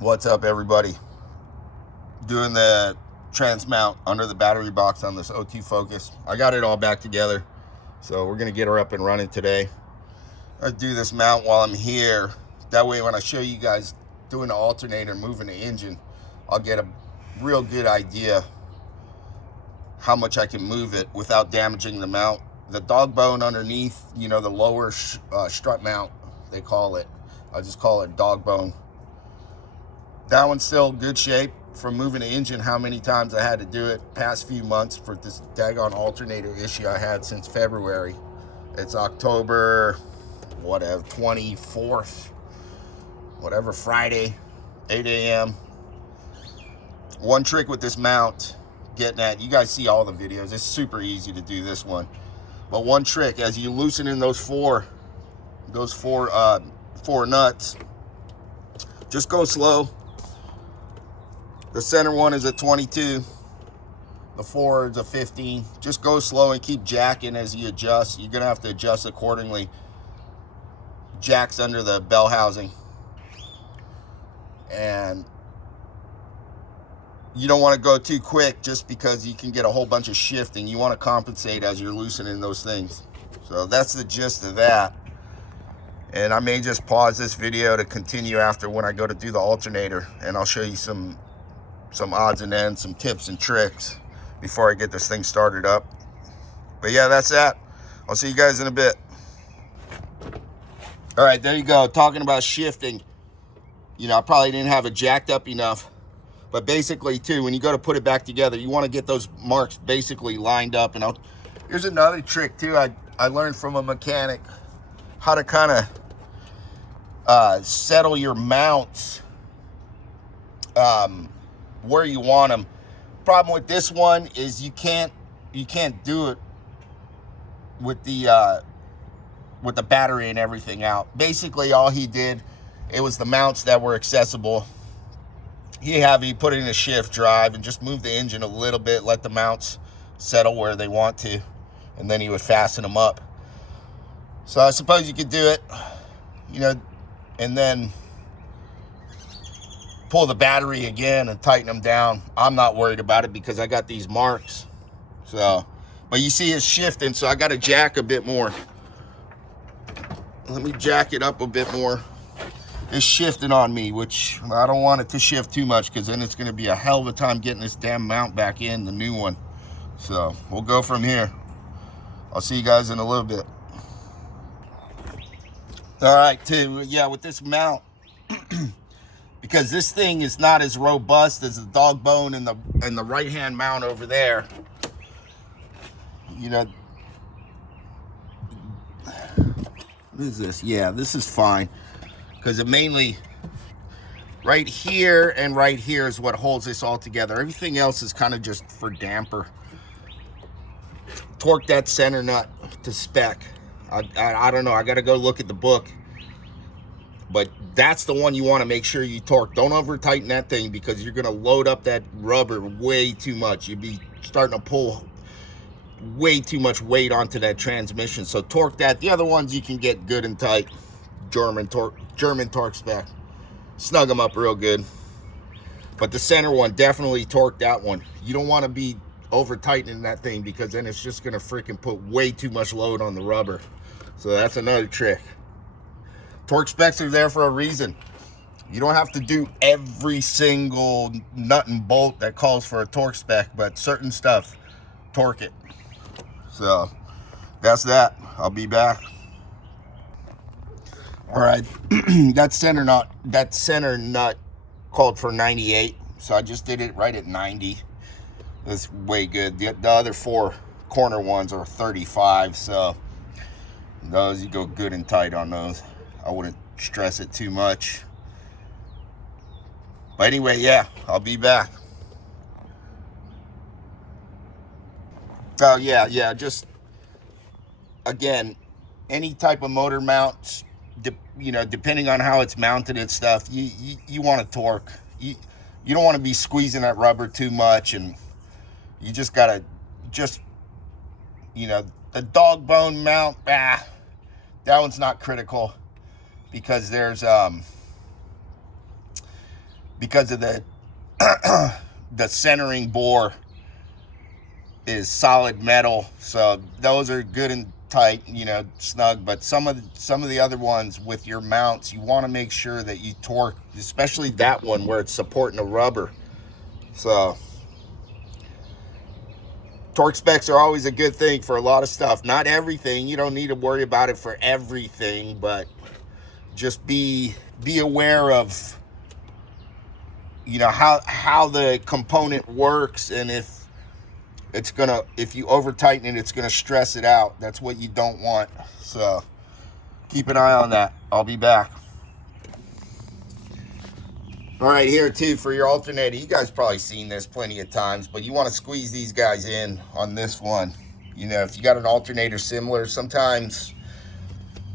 What's up, everybody? Doing the trans mount under the battery box on this Ford Focus. I got it all back together, so we're gonna get her up and running today. I do this mount while I'm here. That way when I show you guys doing the alternator, moving the engine, I'll get a real good idea how much I can move it without damaging the mount. The dog bone underneath, the lower strut mount, they call it. I just call it dog bone. That one's still in good shape from moving the engine. How many times I had to do it past few months for this daggone alternator issue I had since February. It's October, whatever, 24th, whatever, Friday, 8 a.m. One trick with this mount, getting at, you guys see all the videos, it's super easy to do this one. But one trick, as you loosen in those four nuts, just go slow. The center one is a 22. The 4 is a 15. Just go slow and keep jacking as you adjust. You're gonna have to adjust accordingly. Jacks under the bell housing. And you don't want to go too quick just because you can get a whole bunch of shifting. You want to compensate as you're loosening those things. So that's the gist of that. And I may just pause this video to continue after when I go to do the alternator, and I'll show you some odds and ends, some tips and tricks before I get this thing started up. But yeah, that's that. I'll see you guys in a bit. All right, there you go. Talking about shifting. I probably didn't have it jacked up enough. But basically, too, when you go to put it back together, you want to get those marks basically lined up. And here's another trick, too. I learned from a mechanic how to kind of settle your mounts where you want them. Problem with this one is you can't do it with the battery and everything out. Basically, all he did, it was the mounts that were accessible. He put it in a shift drive and just move the engine a little bit, let the mounts settle where they want to, and then he would fasten them up. So I suppose you could do it, and then pull the battery again and tighten them down. I'm not worried about it because I got these marks. So, but you see it's shifting, so I got to jack a bit more. Let me jack it up a bit more. It's shifting on me, which I don't want it to shift too much because then it's going to be a hell of a time getting this damn mount back in, the new one. So we'll go from here. I'll see you guys in a little bit. All right, with this mount, because this thing is not as robust as the dog bone and the right hand mount over there. What is this? Yeah, this is fine. Because it mainly, right here and right here is what holds this all together. Everything else is kind of just for damper. Torque that center nut to spec. I don't know, I gotta go look at the book. But that's the one you want to make sure you torque. Don't over tighten that thing because you're gonna load up that rubber way too much. You'd be starting to pull way too much weight onto that transmission. So torque that. The other ones you can get good and tight. German torque spec. Snug them up real good. But the center one, definitely torque that one. You don't want to be over tightening that thing because then it's just gonna freaking put way too much load on the rubber. So that's another trick. Torque specs are there for a reason. You don't have to do every single nut and bolt that calls for a torque spec, but certain stuff, torque it. So that's that. I'll be back. All right, that center nut called for 98, so I just did it right at 90. That's way good. The other 4 corner ones are 35, so those, you go good and tight on those. I wouldn't stress it too much. But anyway, yeah, I'll be back. Oh yeah, just again, any type of motor mount, depending on how it's mounted and stuff, you want to torque. You don't want to be squeezing that rubber too much, and you just gotta the dog bone mount, that one's not critical because there's because of the the centering bore is solid metal, so those are good and tight, you know, snug. But some of the other ones with your mounts, you want to make sure that you torque, especially that one where it's supporting the rubber. So torque specs are always a good thing for a lot of stuff. Not everything, you don't need to worry about it for everything, but just be aware of, you know, how the component works, and if you over tighten it, it's gonna stress it out. That's what you don't want. So keep an eye on that. I'll be back. All right, here too for your alternator, you guys probably seen this plenty of times, but you want to squeeze these guys in on this one. You know, if you got an alternator similar, sometimes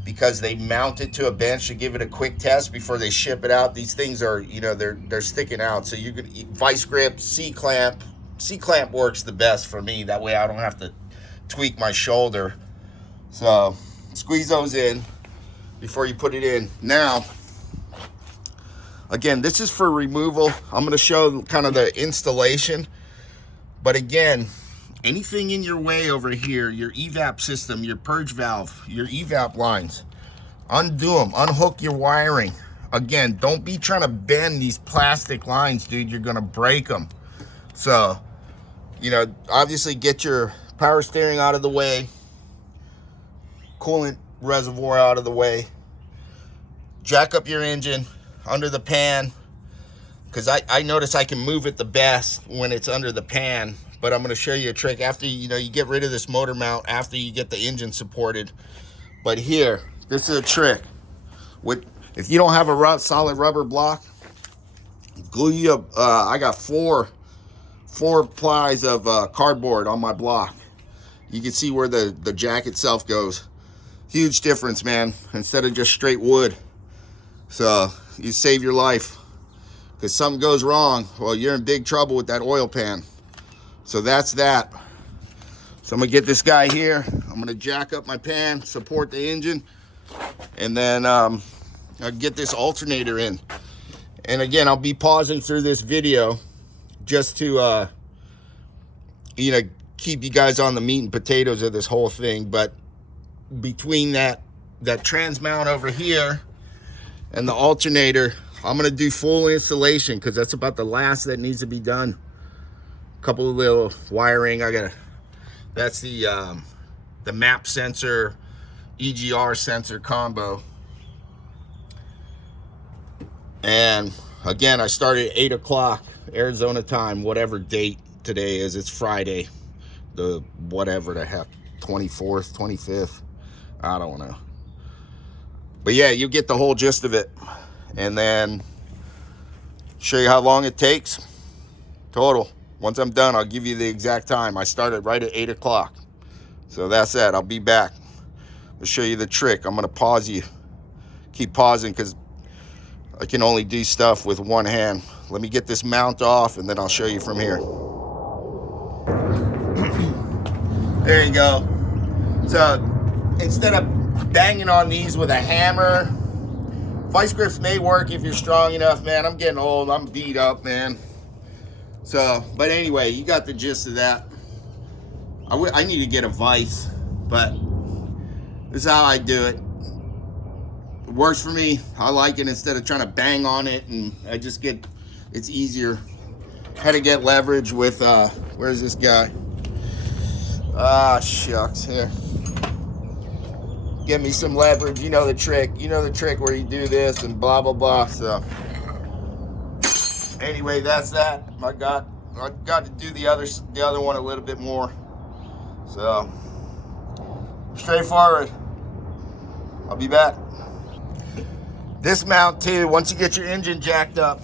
because they mount it to a bench to give it a quick test before they ship it out, these things are, you know, they're sticking out. So you could vice grip, C-clamp. C-clamp works the best for me. That way I don't have to tweak my shoulder. So squeeze those in before you put it in. Now, again, this is for removal. I'm going to show kind of the installation. But again, anything in your way over here, your evap system, your purge valve, your evap lines, undo them, unhook your wiring. Again, don't be trying to bend these plastic lines, dude. You're going to break them. So, you know, obviously get your power steering out of the way, coolant reservoir out of the way, jack up your engine under the pan, because I notice I can move it the best when it's under the pan. But I'm going to show you a trick after, you know, you get rid of this motor mount after you get the engine supported. But here, this is a trick. If you don't have a solid rubber block, glue you up. I got four plies of cardboard on my block. You can see where the jack itself goes. Huge difference, man, instead of just straight wood. So you save your life, because something goes wrong, well, you're in big trouble with that oil pan. So that's that. So I'm gonna get this guy here. I'm gonna jack up my pan, support the engine, and then I'll get this alternator in. And again, I'll be pausing through this video just to you know, keep you guys on the meat and potatoes of this whole thing. But between that trans mount over here and the alternator, I'm gonna do full installation, because that's about the last that needs to be done. Couple of little wiring. That's the map sensor, EGR sensor combo. And again, I started at 8 o'clock Arizona time, whatever date today is. It's Friday, the whatever the heck, 24th, 25th, I don't know. But yeah, you get the whole gist of it. And then show you how long it takes total. Once I'm done, I'll give you the exact time. I started right at 8 o'clock. So that's that. I'll be back. I'll show you the trick. I'm going to pause you. Keep pausing, because I can only do stuff with one hand. Let me get this mount off, and then I'll show you from here. There you go. So instead of banging on these with a hammer, vice grips may work if you're strong enough, man. I'm getting old. I'm beat up, man. So, but anyway, you got the gist of that. I need to get a vise, but this is how I do it. It works for me. I like it. Instead of trying to bang on it, and it's easier. Had to get leverage with, where's this guy? Ah, shucks, here. Get me some leverage. You know the trick. You know the trick where you do this and blah, blah, blah. So anyway, that's that. I got to do the other one a little bit more. So straightforward. I'll be back. This mount too, once you get your engine jacked up,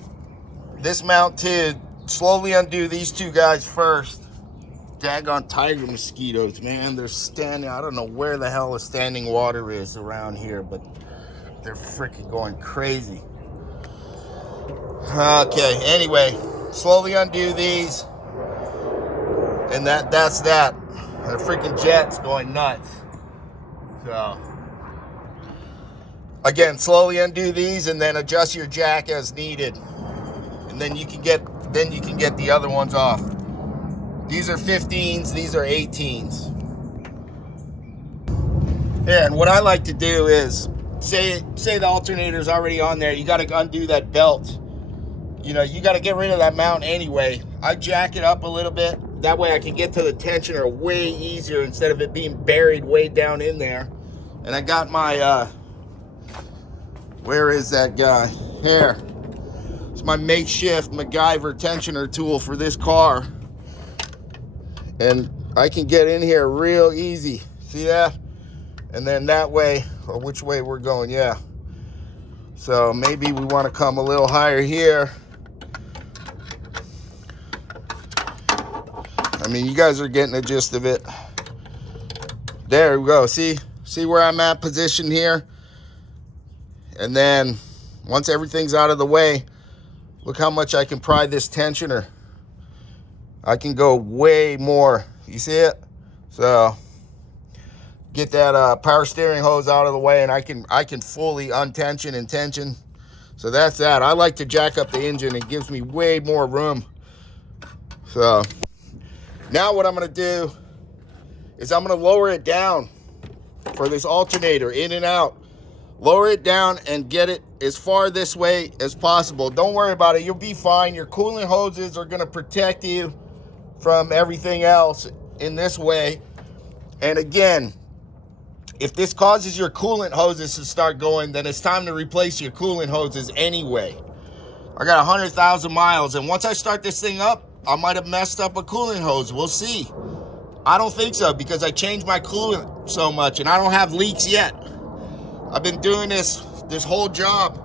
this mount too, slowly undo these two guys first. Daggone tiger mosquitoes, man. They're standing, I don't know where the hell the standing water is around here, but they're freaking going crazy. Okay, anyway, slowly undo these, and that's that. The freaking jet's going nuts. So again, slowly undo these, and then adjust your jack as needed. And and then you can get the other ones off. These are 15s, these are 18s. Yeah, and what I like to do is, say the alternator's already on there, you got to undo that belt. You know, you got to get rid of that mount anyway. I jack it up a little bit. That way I can get to the tensioner way easier instead of it being buried way down in there. And I got my, where is that guy? Here. It's my makeshift MacGyver tensioner tool for this car. And I can get in here real easy. See that? And then that way, or which way we're going, yeah. So maybe we want to come a little higher here. I mean, you guys are getting the gist of it. There we go. See where I'm at positioned here? And then once everything's out of the way, look how much I can pry this tensioner. I can go way more. You see it? So get that power steering hose out of the way, and I can fully untension and tension. So that's that. I like to jack up the engine. It gives me way more room. So now what I'm going to do is I'm going to lower it down for this alternator, in and out. Lower it down and get it as far this way as possible. Don't worry about it. You'll be fine. Your coolant hoses are going to protect you from everything else in this way. And again, if this causes your coolant hoses to start going, then it's time to replace your coolant hoses anyway. I got 100,000 miles, and once I start this thing up, I might have messed up a coolant hose. We'll see. I don't think so, because I changed my coolant so much, and I don't have leaks yet. I've been doing this whole job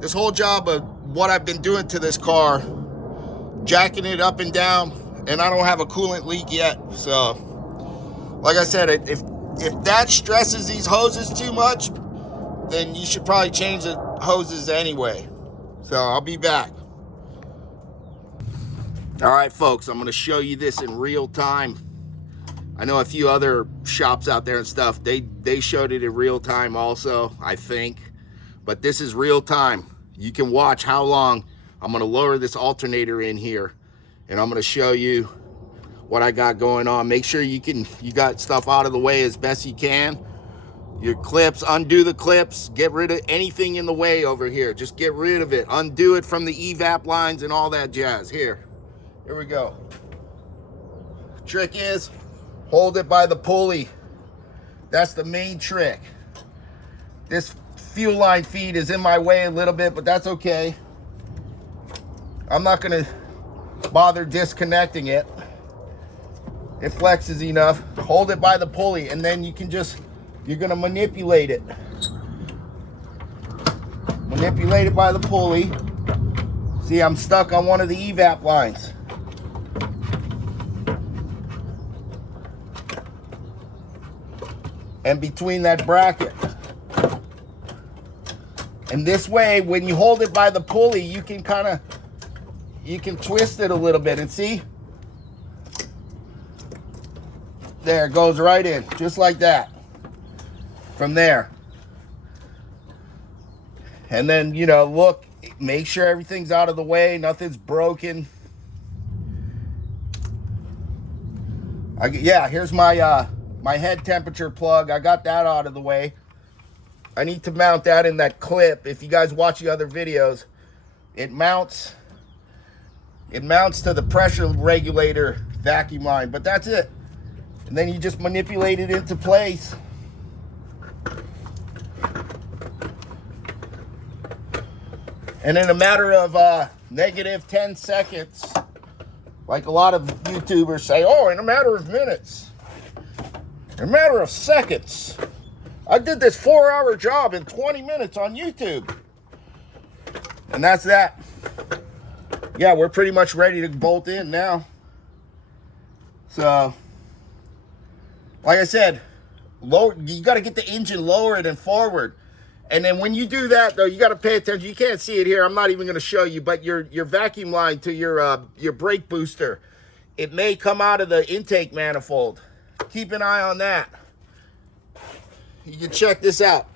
of what I've been doing to this car, jacking it up and down, and I don't have a coolant leak yet. So, like I said, if that stresses these hoses too much, then you should probably change the hoses anyway. So I'll be back. All right, folks, I'm going to show you this in real time. I know a few other shops out there and stuff, they showed it in real time also, I think. But this is real time. You can watch how long I'm going to lower this alternator in here, and I'm going to show you what I got going on. Make sure you got stuff out of the way as best you can. Your clips, undo the clips, get rid of anything in the way over here. Just get rid of it. Undo it from the evap lines and all that jazz. Here we go. Trick is, hold it by the pulley. That's the main trick. This fuel line feed is in my way a little bit, but that's okay. I'm not gonna bother disconnecting it. It flexes enough. Hold it by the pulley, and then you're gonna manipulate it. Manipulate it by the pulley. See, I'm stuck on one of the evap lines. And between that bracket. And this way, when you hold it by the pulley, you can twist it a little bit, and see? There, it goes right in, just like that. From there. And then, look, make sure everything's out of the way, nothing's broken. Here's my my head temperature plug. I got that out of the way. I need to mount that in that clip. If you guys watch the other videos, it mounts to the pressure regulator vacuum line, but that's it. And then you just manipulate it into place. And in a matter of negative 10 seconds, like a lot of YouTubers say, oh, in a matter of minutes, in a matter of seconds. I did this 4-hour job in 20 minutes on YouTube. And that's that. Yeah, we're pretty much ready to bolt in now. So, like I said, you got to get the engine lowered and forward. And then when you do that, though, you got to pay attention. You can't see it here. I'm not even going to show you, but your vacuum line to your brake booster, it may come out of the intake manifold. Keep an eye on that. You can check this out.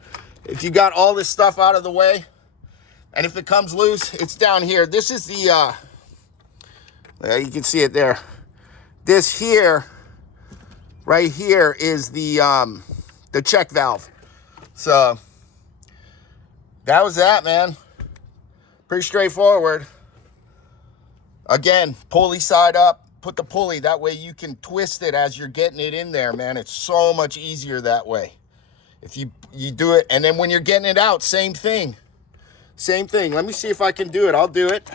If you got all this stuff out of the way, And if it comes loose, it's down here. This is the, you can see it there. This here, right here, is the check valve. So that was that, man. Pretty straightforward. Again, pulley side up, put the pulley, that way you can twist it as you're getting it in there, man. It's so much easier that way. If you do it, and then when you're getting it out, same thing. Same thing. Let me see if I can do it. I'll do it.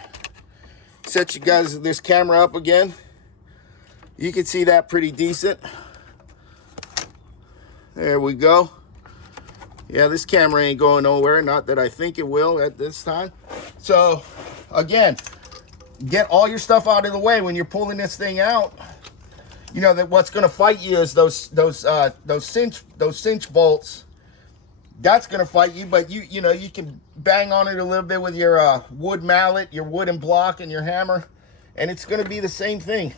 Set you guys this camera up again. You can see that pretty decent. There we go. Yeah, this camera ain't going nowhere. Not that I think it will at this time. So, again, get all your stuff out of the way when you're pulling this thing out. You know that what's going to fight you is those cinch bolts. That's going to fight you, but you know you can bang on it a little bit with your wood mallet, your wooden block, and your hammer, and it's going to be the same thing.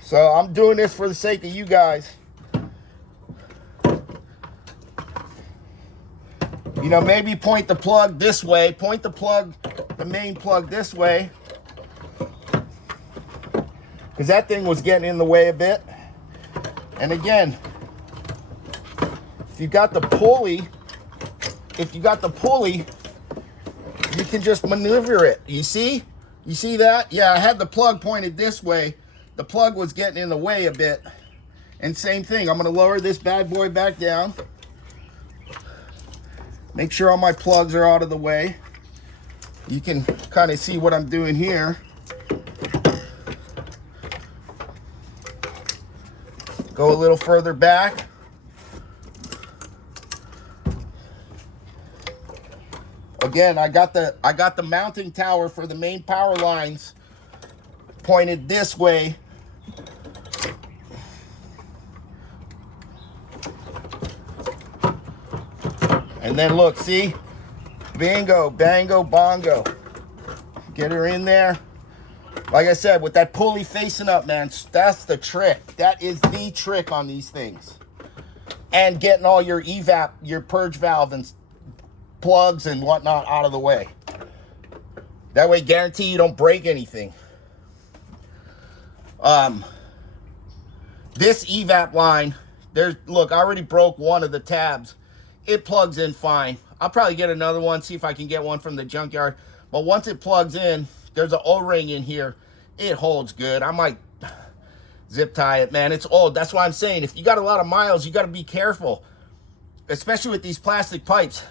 So I'm doing this for the sake of you guys. You know, maybe point the plug this way, point the plug, the main plug this way, because that thing was getting in the way a bit. And again, if you got the pulley, you can just maneuver it. You see that? Yeah, I had the plug pointed this way. The plug was getting in the way a bit. And same thing, I'm gonna lower this bad boy back down. Make sure all my plugs are out of the way. You can kind of see what I'm doing here. Go a little further back. Again, I got the mounting tower for the main power lines pointed this way. And then look, see? Bingo, bango, bongo. Get her in there. Like I said, with that pulley facing up, man, that's the trick. That is the trick on these things. And getting all your evap, your purge valve and plugs and whatnot out of the way. That way, guarantee you don't break anything. This evap line, look, I already broke one of the tabs. It plugs in fine. I'll probably get another one, see if I can get one from the junkyard. But once it plugs in, there's an O-ring in here. It holds good. I might zip tie it, man. It's old. That's why I'm saying, if you got a lot of miles, you got to be careful. Especially with these plastic pipes.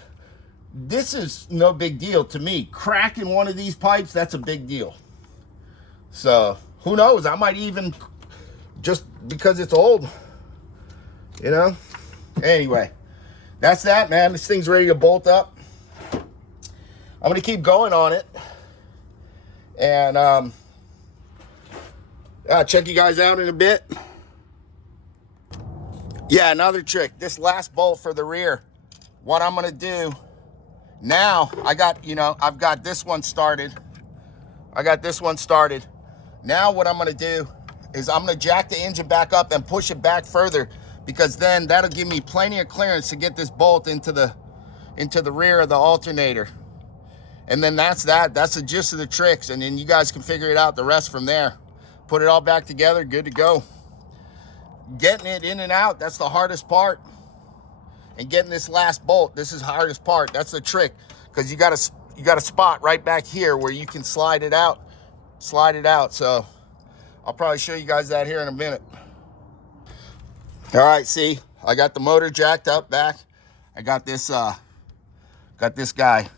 This is no big deal to me. Cracking one of these pipes, that's a big deal. So, who knows? I might even, just because it's old, you know? Anyway, that's that, man. This thing's ready to bolt up. I'm going to keep going on it. And, I'll check you guys out in a bit. Yeah, another trick. This last bolt for the rear. What I'm going to do now, I've got this one started. Now what I'm going to do is I'm going to jack the engine back up and push it back further, because then that'll give me plenty of clearance to get this bolt into the rear of the alternator. And then that's the gist of the tricks, and then you guys can figure it out the rest from there. Put it all back together, good to go. Getting it in and out, that's the hardest part. And getting this last bolt, this is the hardest part. That's the trick, because you got a spot right back here where you can slide it out. So I'll probably show you guys that here in a minute. All right, see, I got the motor jacked up back. I got this guy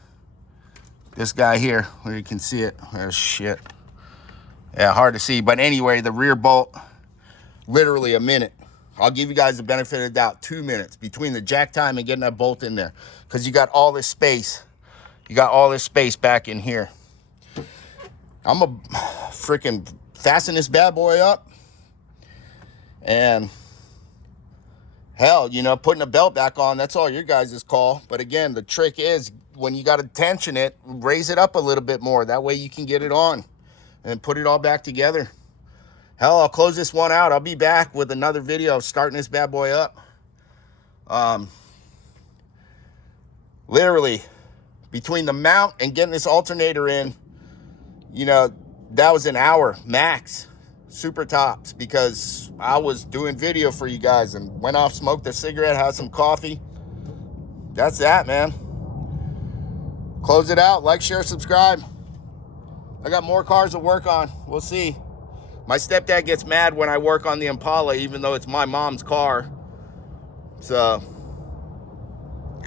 here where you can see it. There's shit. Yeah, hard to see, but anyway, the rear bolt, literally a minute. I'll give you guys the benefit of the doubt, 2 minutes between the jack time and getting that bolt in there, because you got all this space. You got all this space back in here. I'm a freaking fasten this bad boy up, and hell, you know, putting a belt back on, that's all your guys' call. But again, the trick is when you got to tension it, raise it up a little bit more. That way you can get it on and put it all back together. Hell, I'll close this one out. I'll be back with another video of starting this bad boy up. Literally Between the mount and getting this alternator in, you know, that was an hour max, super tops, because I was doing video for you guys and went off, smoked a cigarette, had some coffee. That's that, man. Close it out. Like, share, subscribe. I got more cars to work on. We'll see. My stepdad gets mad when I work on the Impala, even though it's my mom's car. So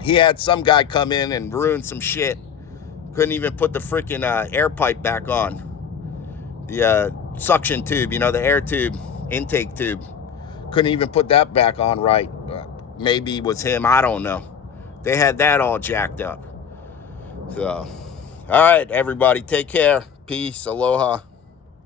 he had some guy come in and ruin some shit. Couldn't even put the freaking air pipe back on. The suction tube, you know, the air tube, intake tube. Couldn't even put that back on right. Maybe it was him, I don't know. They had that all jacked up. So, all right, everybody, take care. Peace, aloha.